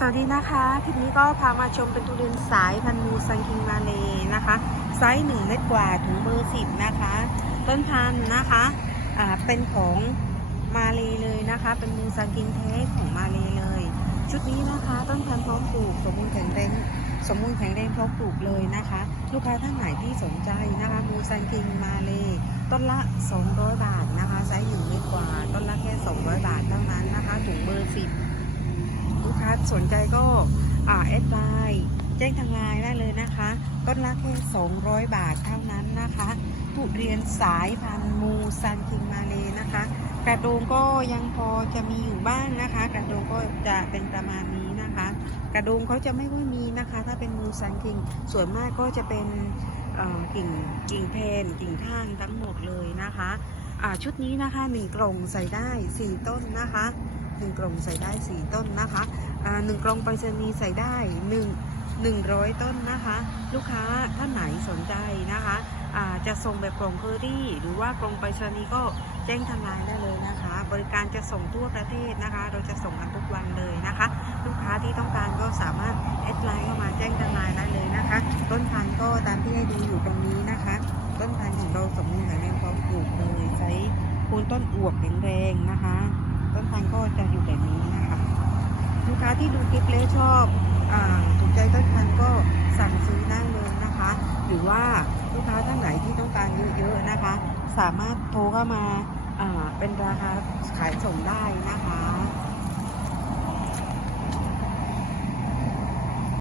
สวัสดีนะคะคลิปนี้ก็พามาชมเป็นทุเรียนสายพันธุ์มูซังคิงมาเลนะคะ ไซส์หนึ่งเม็ดกว่าถึงเบอร์สิบนะคะ ต้นพันธุ์นะคะอ่าเป็นของมาเลเลยนะคะ เป็นมูซังคิงแท้ของมาเลเลย ชุดนี้นะคะ ต้นพันธุ์พร้อมปลูกสมบูรณ์แข็งแรงสมบูรณ์แข็งแรงพร้อมปลูกเลยนะคะ ลูกค้าท่านไหนที่สนใจนะคะมูซังคิงมาเลต้นละ 200 บาทนะคะไซส์หนึ่งเม็ดกว่า ต้นละแค่ 200 บาทเท่านั้นนะคะถุงเบอร์สิบ ลูกค้าสนใจก็อ่าแอดไลน์แจ้งทางไลน์ได้เลยนะคะ ต้นละแค่ 200 บาทเท่านั้นนะคะทุเรียนสายพันธุ์มูซันคิงมาเลยนะคะ กระโดงก็ยังพอจะมีอยู่บ้างนะคะ กระโดงก็จะเป็นประมาณนี้นะคะ กระโดงเขาจะไม่ค่อยมีนะคะ ถ้าเป็นมูซันคิงส่วนมากก็จะเป็นกิ่งกิ่งเพนกิ่งท่านทั้งหมดเลยนะคะชุดนี้นะคะหนึ่งกล่องใส่ได้สี่ต้นนะคะ หนึ่งกล่องใส่ได้สี่ต้นนะคะอ่าหนึ่งกล่องไปรษณีย์ใส่ได้หนึ่งหนึ่งร้อยต้นนะคะ ลูกค้าท่านไหนสนใจนะคะอ่าจะส่งแบบกล่องเคอรี่ หรือว่ากล่องไปรษณีย์ก็แจ้งทางไลน์ได้เลยนะคะ บริการจะส่งทั่วประเทศนะคะ เราจะส่งกันทุกวันเลยนะคะ ลูกค้าที่ต้องการก็สามารถแอดไลน์เข้ามาแจ้งทางไลน์ได้เลยนะคะ ต้นพันธุ์ก็ตามที่ให้ดูอยู่ตรงนี้นะคะ ต้นพันธุ์ของเราสมบูรณ์แข็งแรงพร้อมปลูกเลยใช้โคนต้นอวบแข็งแรงนะคะ ต้นทางก็จะอยู่แบบนี้นะคะลูกค้าที่ดูคลิปแล้วชอบอถูกใจต้นพันก็สั่งซื้อได้เลยนะคะ หรือว่าลูกค้าท่านไหนที่ต้องการเยอะๆนะคะ สามารถโทรเข้ามาาเป็นราคาขายส่งได้นะคะ